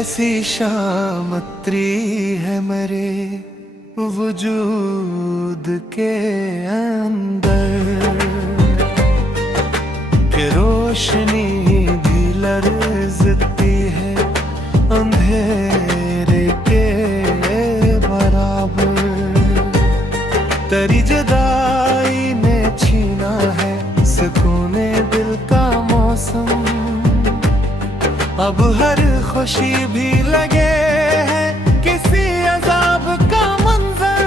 कैसी शामत्री है मेरे वजूद के अंदर कि रोशनी भी लर्ज़ती है अंधेरे के बराबर। तेरी जुदाई ने छीना है सुकूने दिल का मौसम। अब हर खुशी भी लगे है किसी अजाब का मंजर।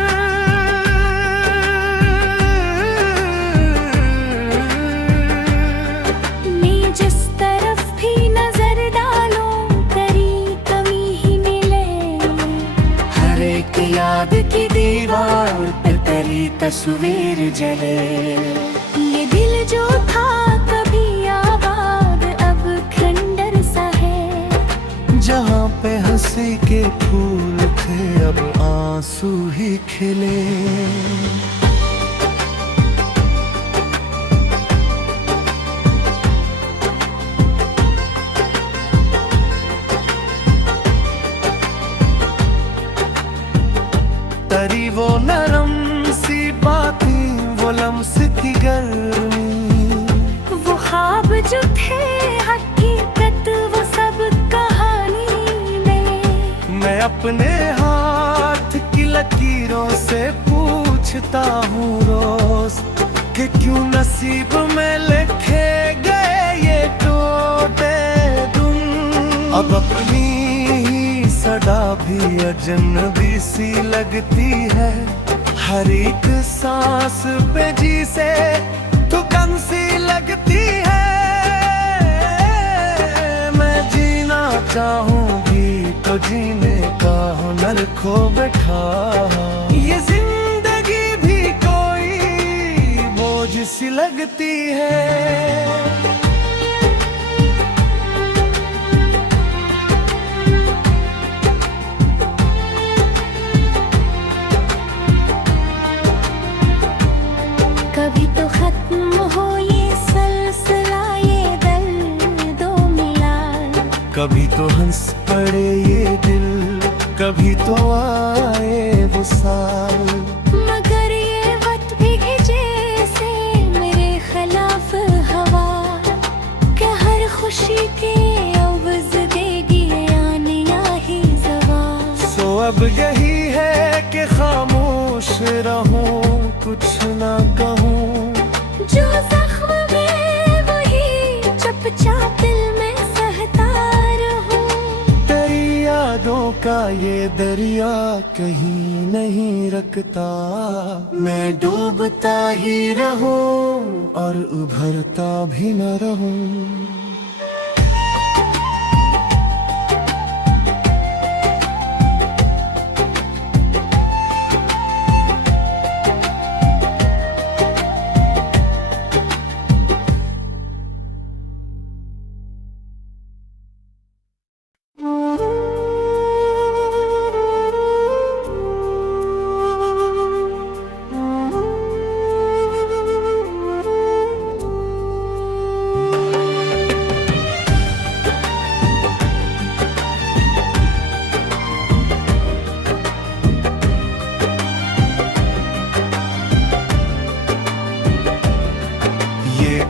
मैं जिस तरफ भी नजर डालूं तेरी कमी ही मिले। हर एक याद की दीवार पे तेरी तस्वीर जले। ये दिल जो था कभी आबाद अब खंडर सा है। जहाँ पे हंसी के फूल थे अब आंसू ही खिले। तेरी वो नरम सी बातें, वो लम्स की गर्मी, वो ख्वाब जो थे हकीकत वो सब कहानी में। मैं अपने हाथ की लकीरों से पूछता हूँ रोज कि क्यों नसीब में लिखे गए ये टोटे तुम। अब अपनी ही सदा भी अजनबी सी लगती है। हर एक सांस पे जी से थुकन सी लगती है। मैं जीना चाहूंगी तो जीने का हुनर खो बैठा। ये जिंदगी भी कोई बोझ सी लगती है। कभी तो खत्म हो ये सिलसिला ये दर्दों मिला। कभी तो हंस पड़े ये दिल, कभी तो आए विसाल। मगर ये वक्त भीगे जैसे मेरे खिलाफ हवा। क्या हर खुशी के अवज़ देगी आने या ही ज़वाल। सो अब यही है कि खामोश रहूं, कुछ ना कहूं। जो जख्म में वही चुपचाप दिल में सहता रहूं। तेरी यादों का ये दरिया कहीं नहीं रखता। मैं डूबता ही रहूं और उभरता भी न रहूं।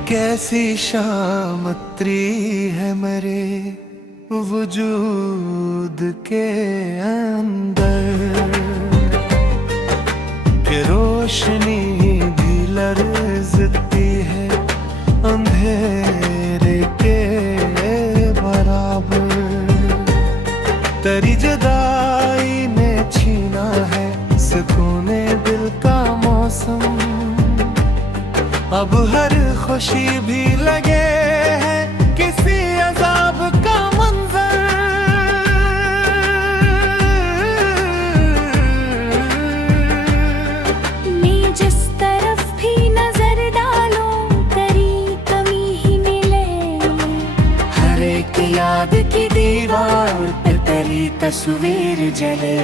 कैसी शामत्री है मेरे वजूद के अंदर कि रोशनी भी लर्ज़ती है अंधेरे के बराबर। तेरी जुदाई ने छीना है सुकूने दिल का मौसम। अब हर खुशी भी लगे है किसी अजाब का मंजर। मैं जिस तरफ भी नजर डालूं तेरी कमी ही मिले। हर एक याद की दीवार पे तेरी तस्वीर जले।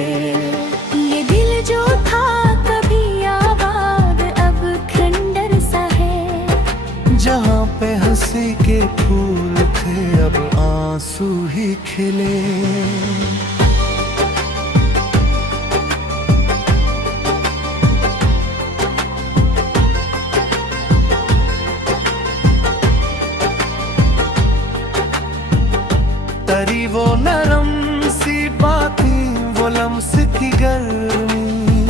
ये दिल जो था कभी आबाद अब खंडर सा है। जहाँ पे हंसी के फूल थे अब आंसू ही खिले। तरी वो नरम सी बातें, वो लम्स की गर्मी,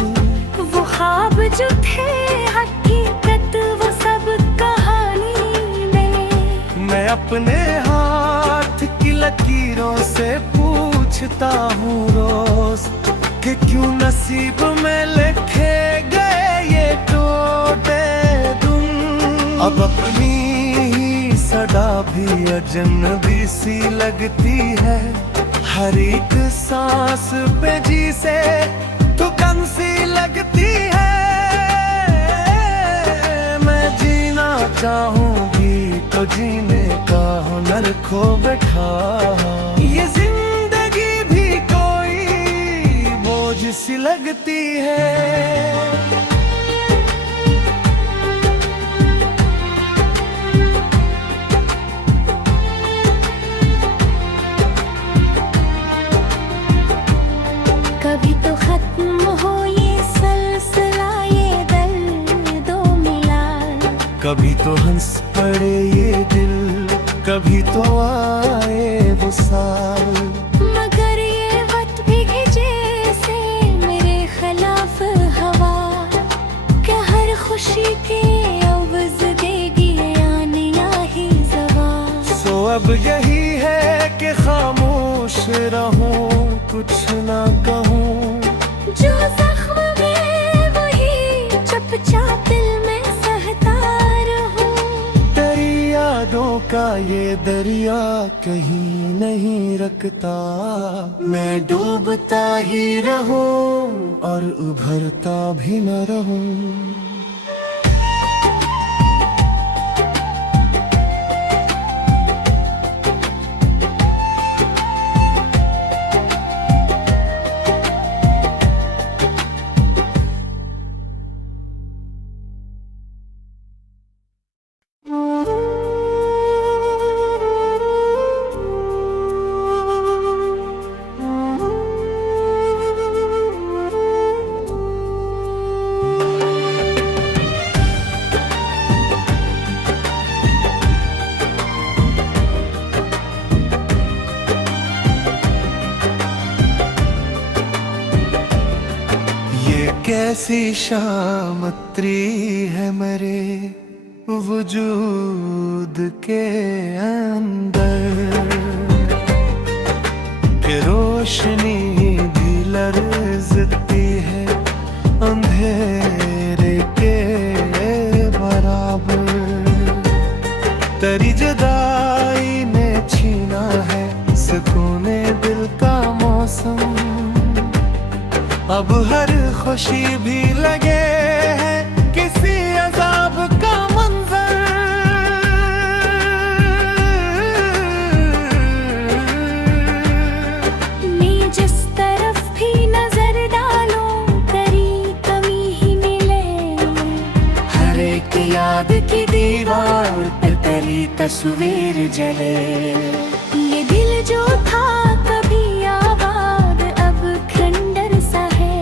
वो ख्वाब जो थे हकीकत वो सब कहानी में। मैं अपने हाथ की लकीरों से पूछता हूँ रोज कि क्यों नसीब में लिखे गए ये टोटे तुम। अब अपनी ही सदा भी अजनबी सी लगती है, हर एक सांस पे जी से थुकन सी लगती है। मैं जीना चाहूंगी तो जीने का हुनर खो बैठा, ये जिंदगी भी कोई बोझ सी लगती है। कभी तो खत्म हो ये सिलसिला, ये दर्दों मिला। कभी तो हंस पड़े ये दिल, कभी तो आए वो साल। मगर ये वक्त भीगे जैसे मेरे खिलाफ हवा, क्या हर खुशी के अवज़ देगी आने या ही ज़वाल। सो अब यही है कि खामोश रहूं, कुछ ना कहूं। जो जख्म में वही चुपचाप दिल में सहता रहूं। तेरी यादों का ये दरिया कहीं नहीं रखता, मैं डूबता ही रहूं और उभरता भी न रहूं। कैसी शामत्री है मेरे वजूद के अंदर, कि रोशनी भी लर्ज़ती है अंधेरे के बराबर। तेरी जुदाई ने छीना है सुकूने दिल का मौसम, अब हर खुशी भी लगे है किसी अजाब का मंजर। मैं जिस तरफ भी नजर डालूं करी कमी ही मिले, हर एक याद की दीवार पे तेरी तस्वीर जले। ये दिल जो था कभी आबाद अब खंडर सा है।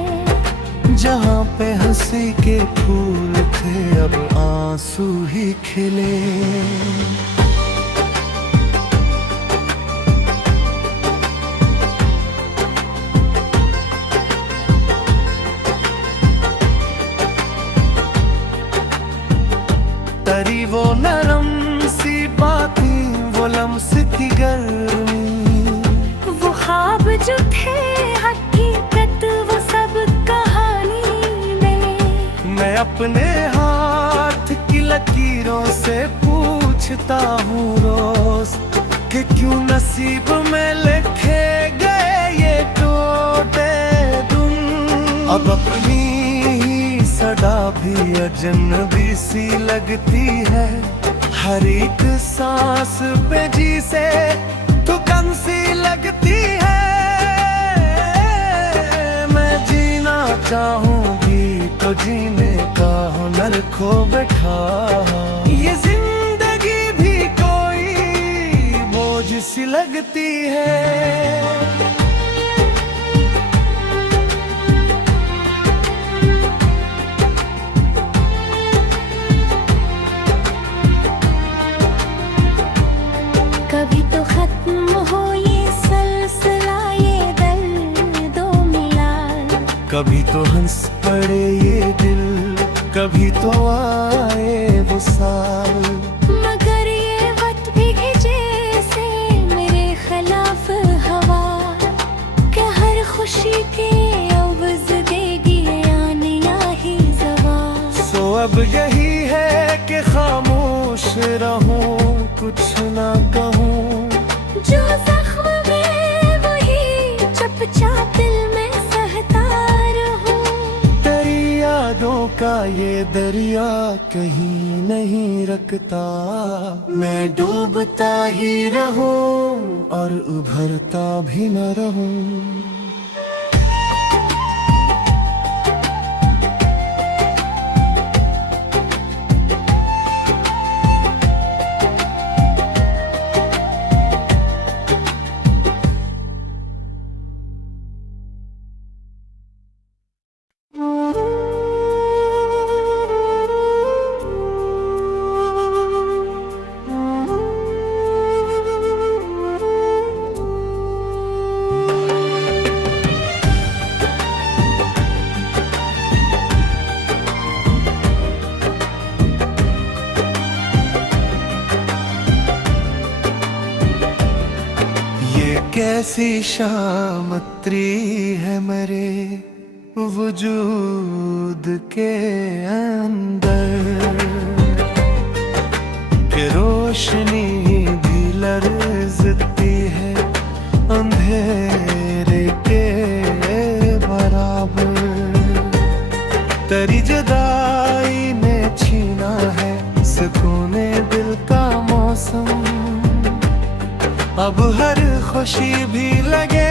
जहाँ पे हंसी के फूल थे अब आंसू ही खिले। तरी वो नरम सी बातें, वो लम्स की गर्मी, वो ख्वाब जो थे हकीकत वो सब कहानी में। मैं अपने हाथ की लकीरों से पूछता हूँ रोज कि क्यों नसीब में लिखे गए ये टोटे तुम। अब अपनी ही सदा भी अजनबी सी लगती है, हर एक सांस पे जी से थुकन सी लगती है। मैं जीना चाहूंगी तो जीने का हुनर खो बैठा, ये जिंदगी भी कोई बोझ सी लगती है। कभी तो खत्म हो ये सिलसिला, ये दर्दों मिला। कभी तो हंस पड़े ये दिल, कभी तो आए वो साल। मगर ये वक्त भीगे जैसे मेरे खिलाफ हवा, क्या हर खुशी के अवज़ देगी आने या ही ज़वाल। सो अब यही है कि खामोश रहूं, कुछ ना कहूं। जो जख्म में वही चुपचाप दिल में सहता रहूं। तेरी यादों का ये दरिया कहीं नहीं रखता, मैं डूबता ही रहूं और उभरता भी न रहूं। कैसी शामत्री है मेरे वजूद के अंदर, कि रोशनी भी लर्ज़ती है अंधेरे के बराबर। तेरी जुदाई ने छीना है सुकूने दिल का मौसम, अब हर खुशी भी लगे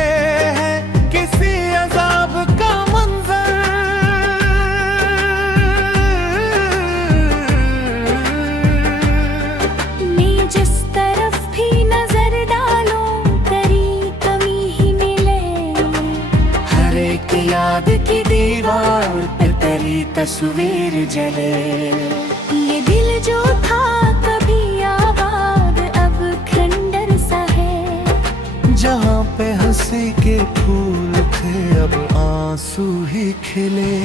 है किसी अजाब का मंजर। मैं जिस तरफ भी नजर डालूं तेरी कमी ही मिले। हर एक याद की दीवार पे तेरी तस्वीर जले। ये दिल जो था कभी आबाद अब खंडर सा है। जहाँ पे हंसी के फूल थे अब आंसू ही खिले।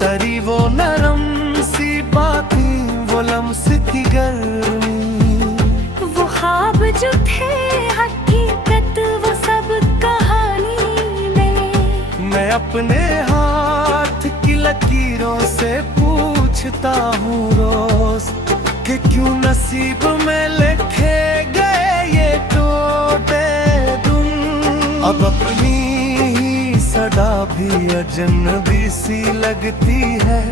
तरी वो नरम सी बातें, वो लम्स की गर्मी, वो ख्वाब जो थे हकीकत वो सब कहानी में। मैं अपने हाथ की लकीरों से पूछता हूँ रोज कि क्यों नसीब में लिखे गए ये टोटे तुम। अब अपनी ही सदा भी अजनबी सी लगती है,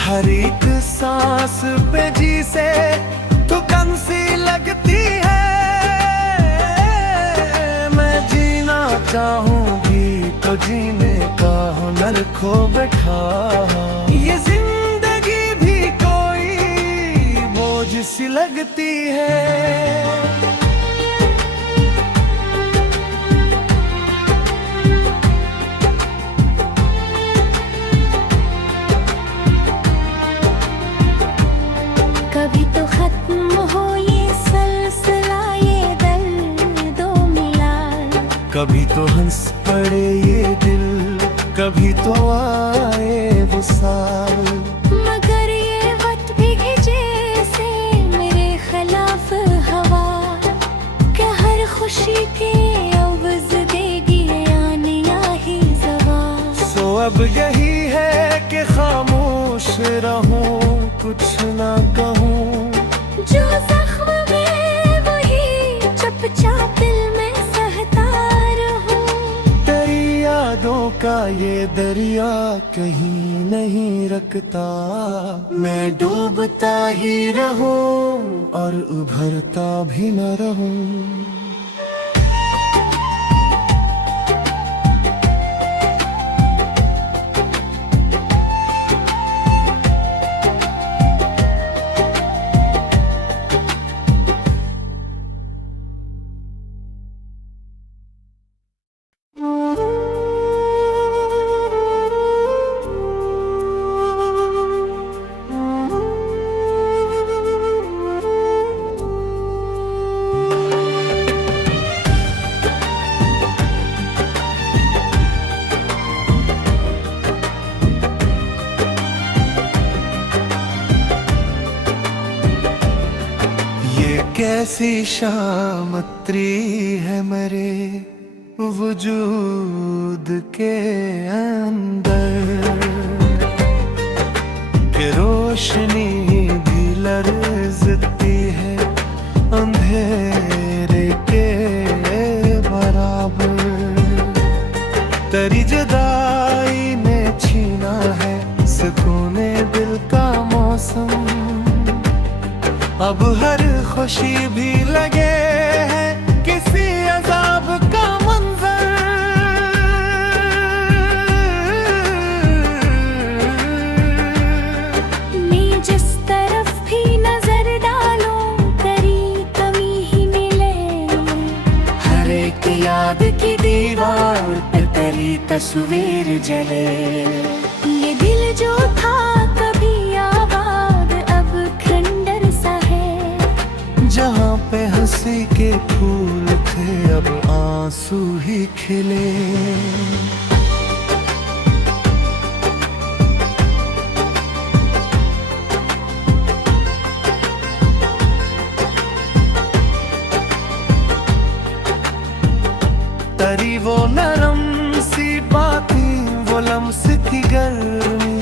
हर एक सांस पे जी से थुकन सी लगती है। मैं जीना चाहूँ भी तो जीने का हुनर खो बैठा। ये जिंदगी भी कोई बोझ सी लगती है। कभी तो खत्म हो ये सिलसिला, ये दर्दों मिला। कभी तो हंस पड़े ये दिल, कभी तो आए वो साल। मगर ये वक्त भीगे जैसे मेरे खिलाफ हवा, क्या हर खुशी के अवज़ देगी आने या ही ज़वाल। सो अब यही है कि खामोश रहूं, कुछ ना कहूं। जो जख्म में वही चुपचाप दिल में सहता रहूं। तेरी यादों का ये दरिया कहीं नहीं रखता, मैं डूबता ही रहूं और उभरता भी न रहूं। ये कैसी शामत्री है मेरे वजूद के अंदर कि रोशनी भी लर्ज़ती है अंधेरे के बराबर। तेरी जुदाई ने छीना है सुकूने दिल का मौसम। अब हर खुशी भी लगे है किसी अजाब का मंजर। मैं जिस तरफ भी नजर डालूं तेरी कमी ही मिले। हर एक याद की दीवार पे तेरी तस्वीर जले। ये दिल जो था कभी आबाद अब खंडर सा है। जहाँ पे हंसी के फूल थे अब आंसू ही खिले। तरी वो नरम सी बातें वो लम्स की गर्मी।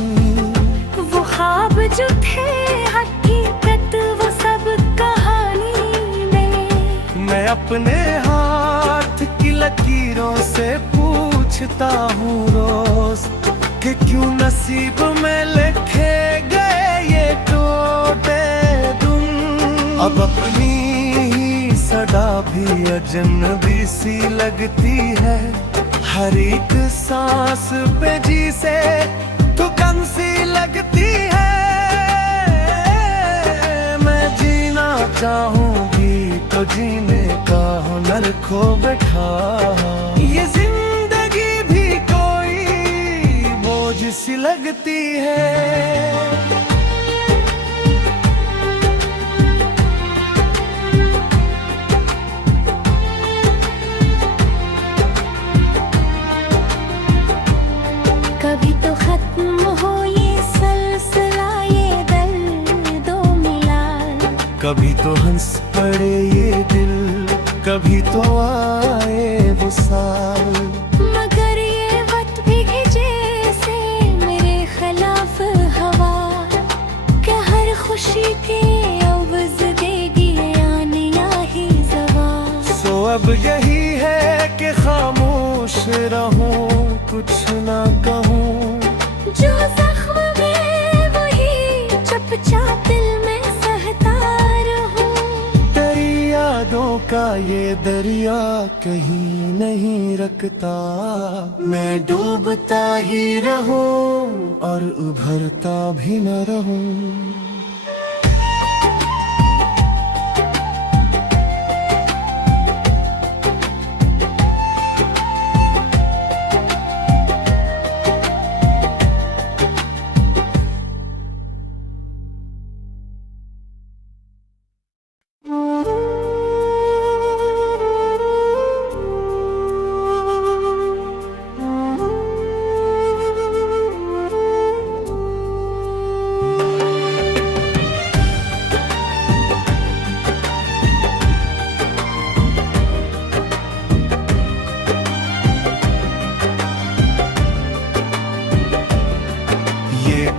वो ख्वाब जो थे हकीकत वो सब कहानी में। मैं अपने हाथ की लकीरों से पूछता हूँ रोज कि क्यों नसीब में लिखे गए ये टोटे तुम। अब अपनी ही सदा भी अजनबी सी लगती है। हर एक सांस पे जी से थुकन सी लगती है। मैं जीना चाहूंगी तो जीने का हुनर खो बैठा। ये जिंदगी भी कोई बोझ सी लगती है। कभी तो खत्म हो ये सिलसिला ये दर्दों मिला। कभी तो हंस पड़े ये दिल कभी तो आए विसाल। मगर ये वक्त भीगे जैसे मेरे खिलाफ हवा। क्या हर खुशी के अवज़ देगी आने या ही ज़वाल। सो अब यही है कि खामोश रहूं कुछ ना कहूं। जो जख्म में वही चुपचाप दिल में सहता रहूं। तेरी यादों का ये दरिया कहीं नहीं रखता। मैं डूबता ही रहूं और उभरता भी न रहूं।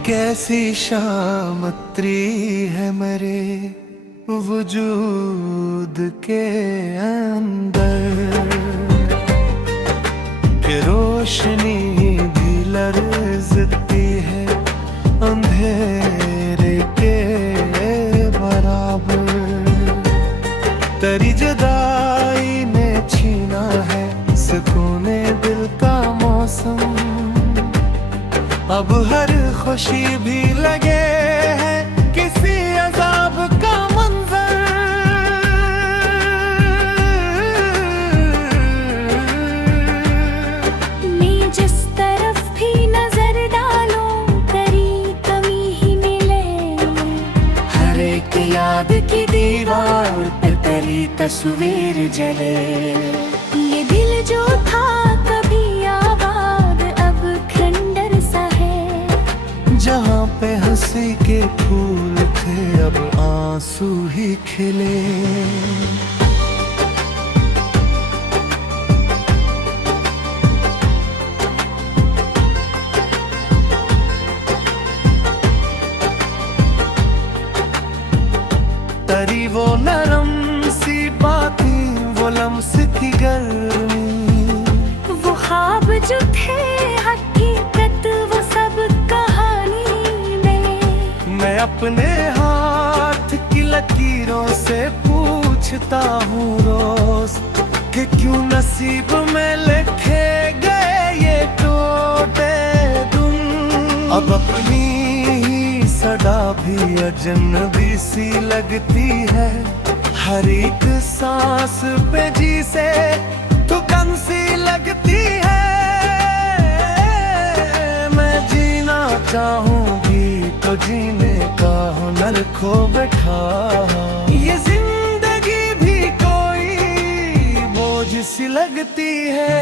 कैसी शामत्री है मेरे वजूद के अंदर कि रोशनी भी लर्ज़ती है अंधेरे के बराबर। तेरी जुदाई ने छीना है सुकूने दिल का मौसम। अब हर खुशी भी लगे है किसी अजाब का मंजर। मैं जिस तरफ भी नजर डालूं तेरी कमी ही मिले। हर एक याद की दीवार पे तेरी तस्वीर जले। ये दिल जो था कभी आबाद अब खंडर सा है। जहाँ पे हंसी के फूल थे अब आंसू ही खिले। तरी वो नरम सी बातें, वो लम्स की गर्मी, वो ख्वाब जो थे हकीकत, वो सब कहानी में। मैं अपने हाथ की लकीरों से पूछता हूँ रोज कि क्यों नसीब में लिखे गए ये टोटे तुम। अब अपनी ही सदा भी अजनबी सी लगती है, हर एक सांस पे जी से थुकन सी लगती है। मैं जीना चाहूंगी तो जीने का हुनर खो बैठा, ये जिंदगी भी कोई बोझ सी लगती है।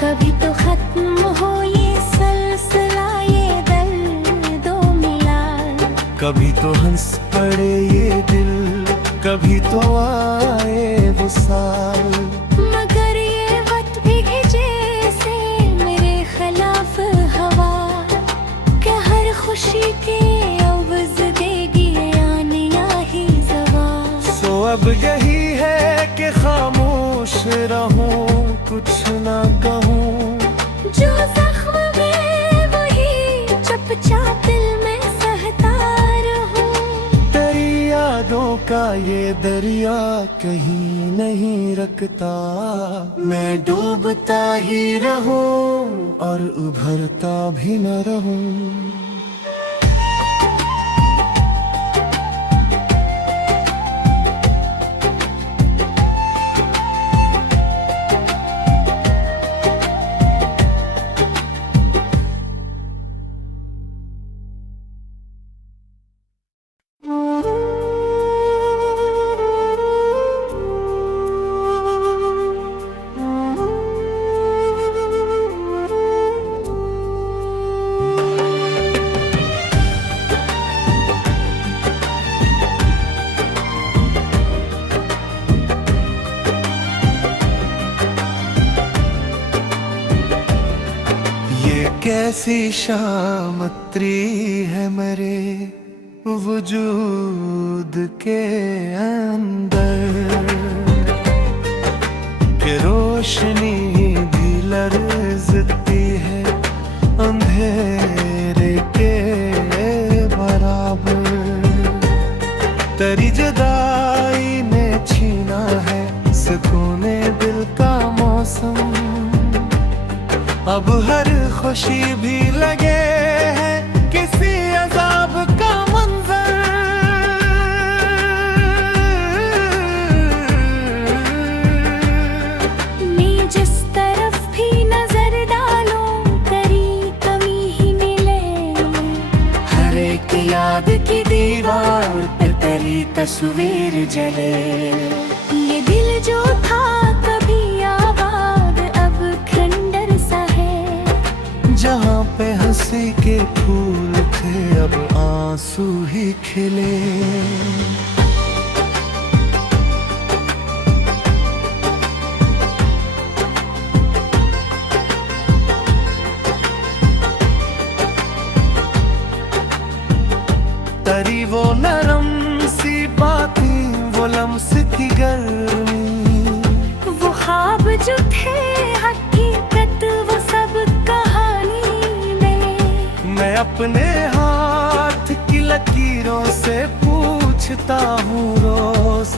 कभी तो खत्म हो ये सिलसिला, ये दर्दों मिला, कभी तो हंस पड़े ये दिल, कभी तो आए विसाल। मगर ये वक्त भीगे जैसे मेरे खिलाफ हवा, क्या हर खुशी के अवज़ देगी या ही ज़वाल। सो अब यही है कि खामोश रहूं, कुछ ना कहूँ, जो जख्म में वही चुपचाप दिल में सहता रहूं। तेरी यादों का ये दरिया कहीं नहीं रखता, मैं डूबता ही रहूं और उभरता भी न रहूं। कैसी शामत्री है मेरे वजूद के अंदर, कि रोशनी भी लर्ज़ती है अंधेरे के बराबर। तेरी जुदाई ने छीना है सुकूने दिल का मौसम, अब हर खुशी भी लगे है किसी अजाब का मंजर। मैं जिस तरफ भी नजर डालूं करी कमी ही मिले, हर एक याद की दीवार पे तेरी तस्वीर जले। ये दिल जो था कभी आबाद अब खंडर सा है, जहाँ पे हंसी के फूल थे अब आंसू ही खिले। तरी वो नरम सी बातें, वो लम्स की गर्मी, वो ख्वाब जो थे हकीकत, वो सब कहानी में। मैं अपने हाथ की लकीरों से पूछता हूँ रोज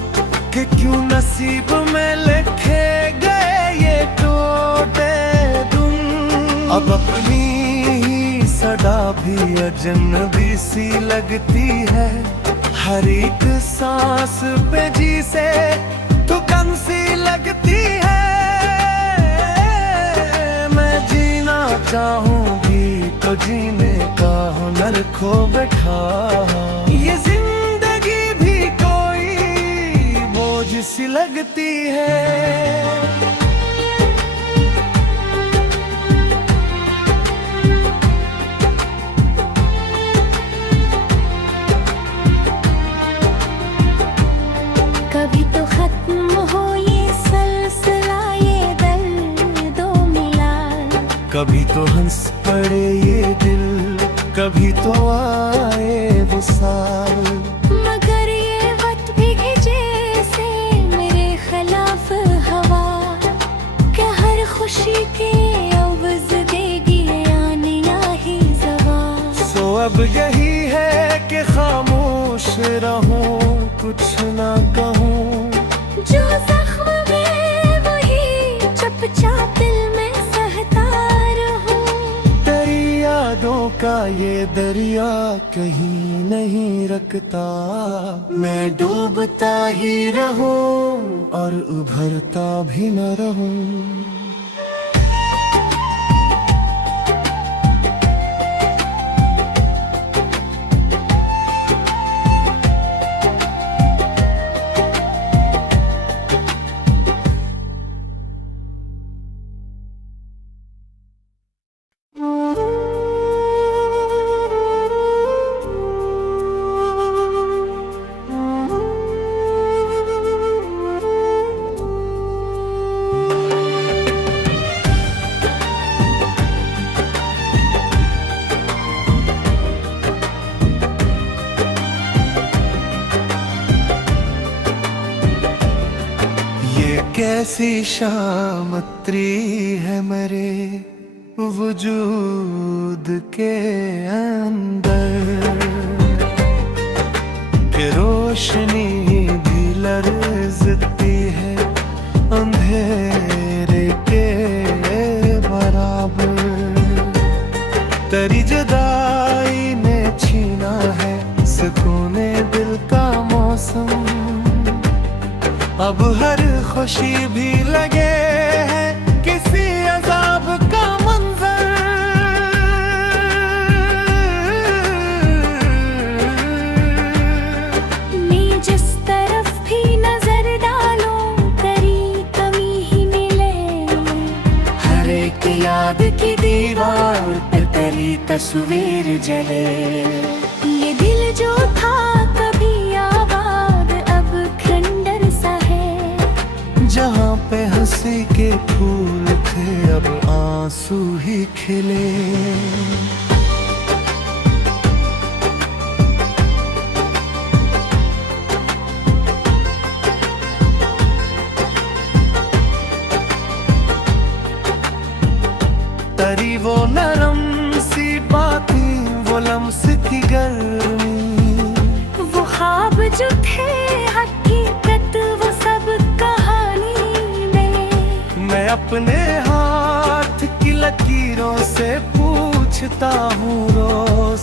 कि क्यों नसीब में लिखे गए ये टोटे तुम। अब अपनी ही सदा भी अजनबी सी लगती है, हर एक सांस पे जी से थुकन सी लगती है। मैं जीना चाहूंगी तो जीने का हुनर खो बैठा, ये जिंदगी भी कोई बोझ सी लगती है। कभी तो खत्म हो ये कभी तो हंस पड़े ये दिल, कभी तो आए विसाल। मगर ये वक्त भीगे जैसे मेरे खिलाफ हवा, क्या हर खुशी के अवज़ देगी आनिया ही ज़वाल। सो अब यही है कि खामोश रहूं, कुछ ना कहूं, जो जख्म में वही चुपचाप दिल में सहता रहूं। तेरी यादों का ये दरिया कहीं नहीं रखता, मैं डूबता ही रहूं और उभरता भी न रहूं। कैसी शामत्री है मेरे वजूद के अंदर, कि रोशनी भी लर्ज़ती है अंधेरे के बराबर। तेरी जुदाई ने छीना है सुकूने दिल का मौसम, अब हर खुशी भी लगे है किसी अजाब का मंजर। मैं जिस तरफ भी नजर डालूं तेरी कमी ही मिले, हर एक याद की दीवार पे तेरी तस्वीर जले। ये दिल जो था कभी आबाद अब खंडर सा है, जहाँ पे हंसी के फूल थे अब आंसू ही खिले। तरी वो नरम सी बातें, वो लम्स की गर्मी, वो ख्वाब जो थे हकीकत वो सब कहानी में। मैं अपने हाथ की लकीरों से पूछता हूँ रोज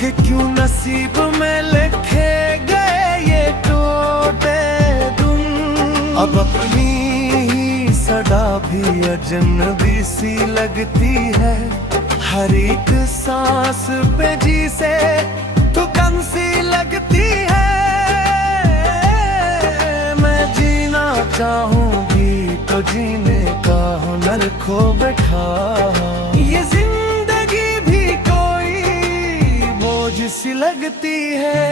कि क्यों नसीब में लिखे गए ये टोटे तुम। अब अपनी ही सदा भी अजनबी सी लगती है, हर एक सांस पे जी से थुकन सी लगती है। मैं जीना चाहूंगी तो जीने का हुनर खो बैठा, ये जिंदगी भी कोई बोझ सी लगती है।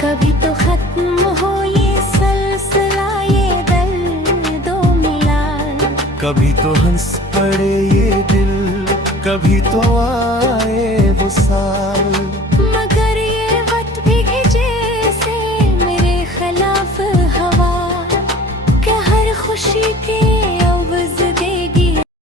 कभी तो खत्म हो ये सिलसिला ये दर्दों मिलाल, कभी तो हंस पड़े ये दिल, कभी तो आए विसाल।